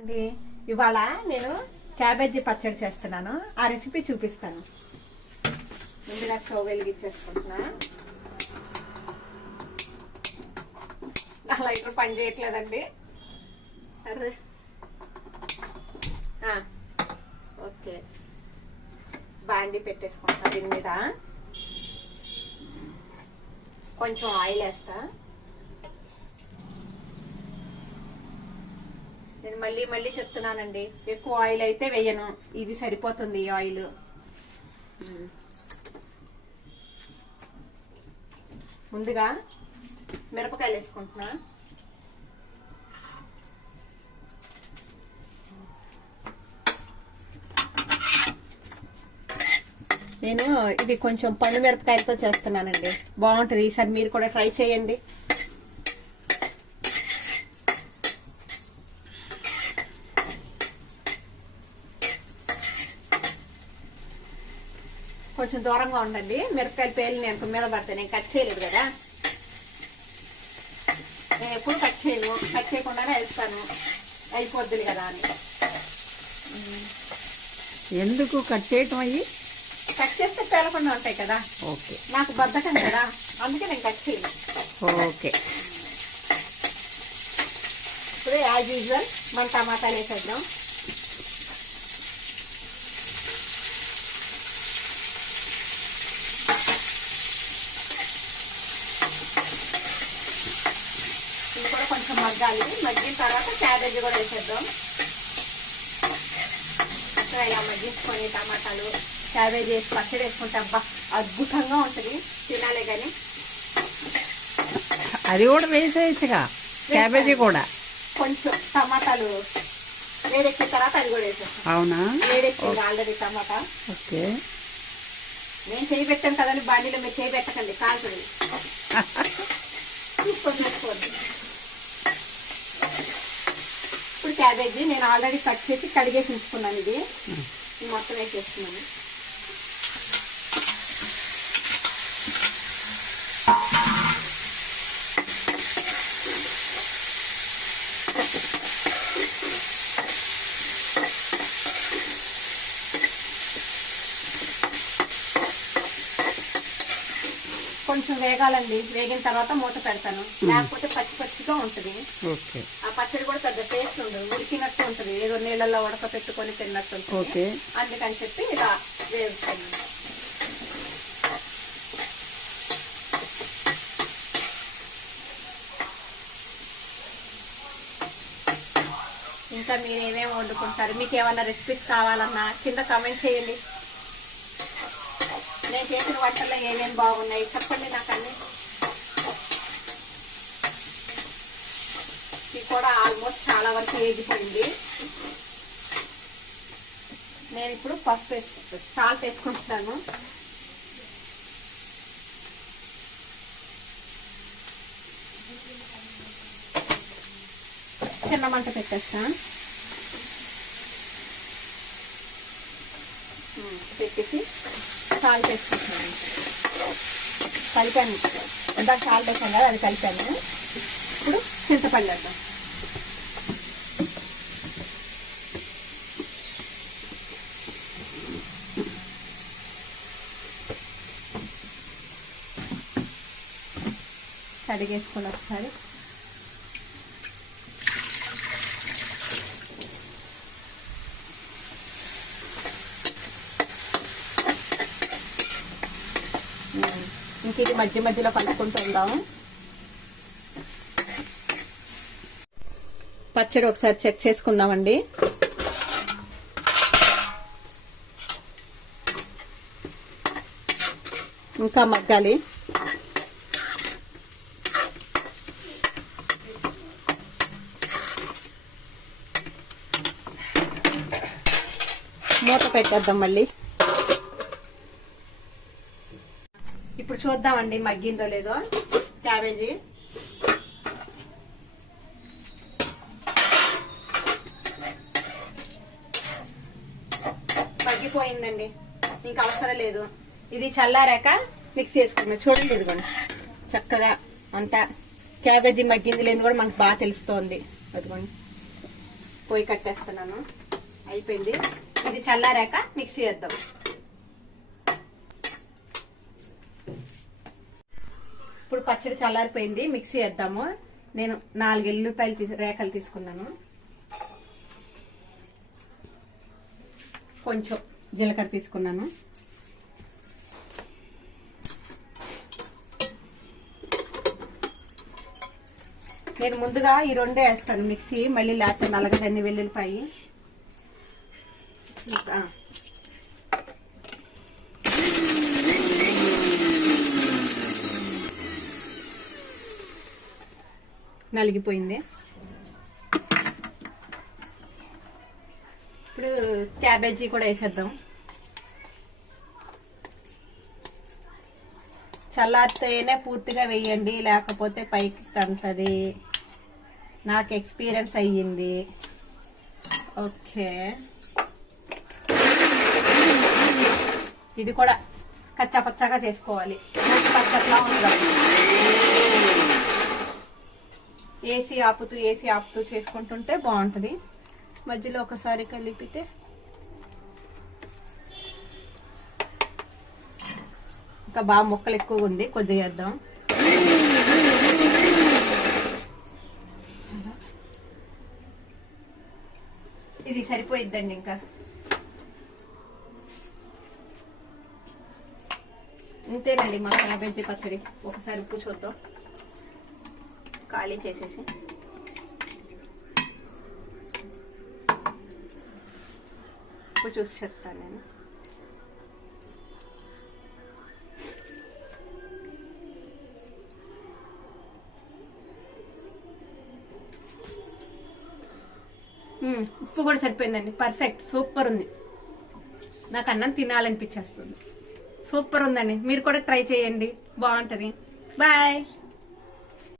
అండి ఇవాళ నేను క్యాబేజీ పచ్చడి చేస్తున్నాను. ఆ రెసిపీ చూపిస్తాను. ముందుగా స్టవ్ వెలిగించేసుకుంటున్నా. అలా ఇప్పుడు పని చేయట్లేదండి. అరే ఓకే, బాండి పెట్టేసుకుంటా. దీని మీద కొంచెం ఆయిల్ వేస్తా. నేను మళ్ళీ చెప్తున్నానండి, ఎక్కువ ఆయిల్ అయితే వేయను, ఇది సరిపోతుంది ఈ ఆయిల్. ముందుగా మిరపకాయలు వేసుకుంటున్నా. నేను ఇది కొంచెం పండు మిరపకాయలతో చేస్తున్నానండి, బాగుంటుంది. ఈసారి మీరు కూడా ట్రై చేయండి. కొంచెం దూరంగా ఉండండి, మిరపకాయల పేర్లు నేను మీద పడతాను. నేను కట్ చేయలేదు కదా, నేను ఎప్పుడు కట్ చేయను, కట్ చేయకుండానే వేస్తాను, అయిపోద్ది కదా అని. ఎందుకు కట్ చేయటం? అయ్యి కట్ చేస్తే పేలకుండా ఉంటాయి కదా. ఓకే, నాకు బద్ధకం కదా, అందుకే నేను కట్ చేయను. ఓకే, ఇప్పుడు యాజ్ యూజువల్ మన టమాటాలు వేసేద్దాం. ఇది కూడా కొంచెం మగ్గాలి. మగ్గిన తర్వాత క్యాబేజీ కూడా వేసేద్దాం. ఇలా మగ్గించుకొని టమాటాలు క్యాబేజీ వేసి పచ్చడి వేసుకుంటే అబ్బా అద్భుతంగా ఉంటుంది, తినాలే కానీ. అది కూడా వేసేయచ్చుగా, క్యాబేజీ కూడా. కొంచెం టమాటాలు వేడెక్కిన తర్వాత అది కూడా వేసేస్తాం. అవునా? వేడెక్కింది ఆల్రెడీ టమాటా. ఓకే, నేను చేయి పెట్టాను కదండి, బాడీలో మీరు చేయి పెట్టకండి, కాల్తుంది. చూసుకొని వేసుకోండి. ఇప్పుడు క్యాబేజీ నేను ఆల్రెడీ కట్ చేసి కడిగేసి ఉంచుకున్నాను. ఇది మొత్తం వేసేస్తున్నాను. కొంచెం వేగాలండి, వేగిన తర్వాత మూత పెడతాను, లేకపోతే పచ్చి పచ్చిగా ఉంటుంది. ఆ పచ్చడి కూడా పెద్ద టేస్ట్ ఉండదు, ఉడికినట్టు ఉంటుంది, ఏదో నీళ్ళల్లో ఉడక పెట్టుకొని తిన్నట్టు ఉంటుంది. అందుకని చెప్పి ఇలా వేస్తాను. ఇంకా మీరు ఏమేమి వండుకుంటారు, మీకు ఏమన్నా రెసిపీస్ కావాలన్నా కింద కామెంట్ చేయండి. నేను చేసిన వంటల్లో ఏమేమి బాగున్నాయి చెప్పండి నాకు అన్ని. ఇది కూడా ఆల్మోస్ట్ చాలా వరకు వేగిపోయింది. నేను ఇప్పుడు పసుపు సాల్ట్ వేసుకుంటున్నాను. చిన్న మంట పెట్టేస్తా. పెట్టేసి సాల్ట్ వేసుకుంటున్నాను. కలిపాను, ఇందాక సాల్ట్ వేసాను కదా, అది కలిపాను. ఇప్పుడు చింతపండు వేద్దాం. కడిగేసుకుని ఒకసారి. ఇంక ఇది మధ్య మధ్యలో కలుపుకుంటూ ఉందాము. పచ్చడి ఒకసారి చెక్ చేసుకుందామండి. ఇంకా మగ్గాలి. మూత పెట్టేద్దాం మళ్ళీ. ఇప్పుడు చూద్దామండి మగ్గిందో లేదో క్యాబేజీ. మగ్గిపోయిందండి, ఇంకా అవసరం లేదు. ఇది చల్లారాక మిక్స్ చేసుకుందాం. చూడండి ఇదిగోండి, చక్కగా అంతా క్యాబేజీ మగ్గింది లేదు కూడా మనకు బాగా తెలుస్తోంది. అదిగోండి పొయ్యి కట్టేస్తున్నాను. అయిపోయింది. ఇది చల్లారాక మిక్సీ వేద్దాం. ఇప్పుడు పచ్చడి చల్లారిపోయింది, మిక్సీ వేద్దాము. నేను 4 ఎల్లుల్లిపాయలు రేఖలు తీసుకున్నాను. కొంచెం జీలకర్ర తీసుకున్నాను. నేను ముందుగా ఈ 2 వేస్తాను మిక్సీ, మళ్ళీ లేకపోతే నలగదండి వెల్లుల్లిపాయి. నలిగిపోయింది. ఇప్పుడు క్యాబేజీ కూడా వేసేద్దాం. చల్లారితేనే పూర్తిగా వేయండి, లేకపోతే పైకి తంటది. నాకు ఎక్స్పీరియన్స్ అయ్యింది. ఓకే, ఇది కూడా కచ్చా పచ్చాగా చేసుకోవాలి. పచ్చట్లా ఉండాలి. ఏసీ ఆపుతూ చేసుకుంటుంటే బాగుంటుంది. మధ్యలో ఒకసారి కలిపితే ఇంకా బాగా ముక్కలు ఎక్కువ ఉంది, కొద్దిగా వేద్దాం. ఇది సరిపోయిద్దండి. ఇంకా ఇంతేనండి మా క్యాబేజీ పచ్చడి. ఒకసారి ఉప్పు చూద్దాం, ఖాళీ చేసేసి. ఉప్పు చూసి చెప్తాను నేను. ఉప్పు కూడా సరిపోయిందండి. పర్ఫెక్ట్, సూపర్ ఉంది. నాకు అన్నం తినాలనిపించేస్తుంది. సూపర్ ఉందండి. మీరు కూడా ట్రై చేయండి, బాగుంటుంది. బాయ్.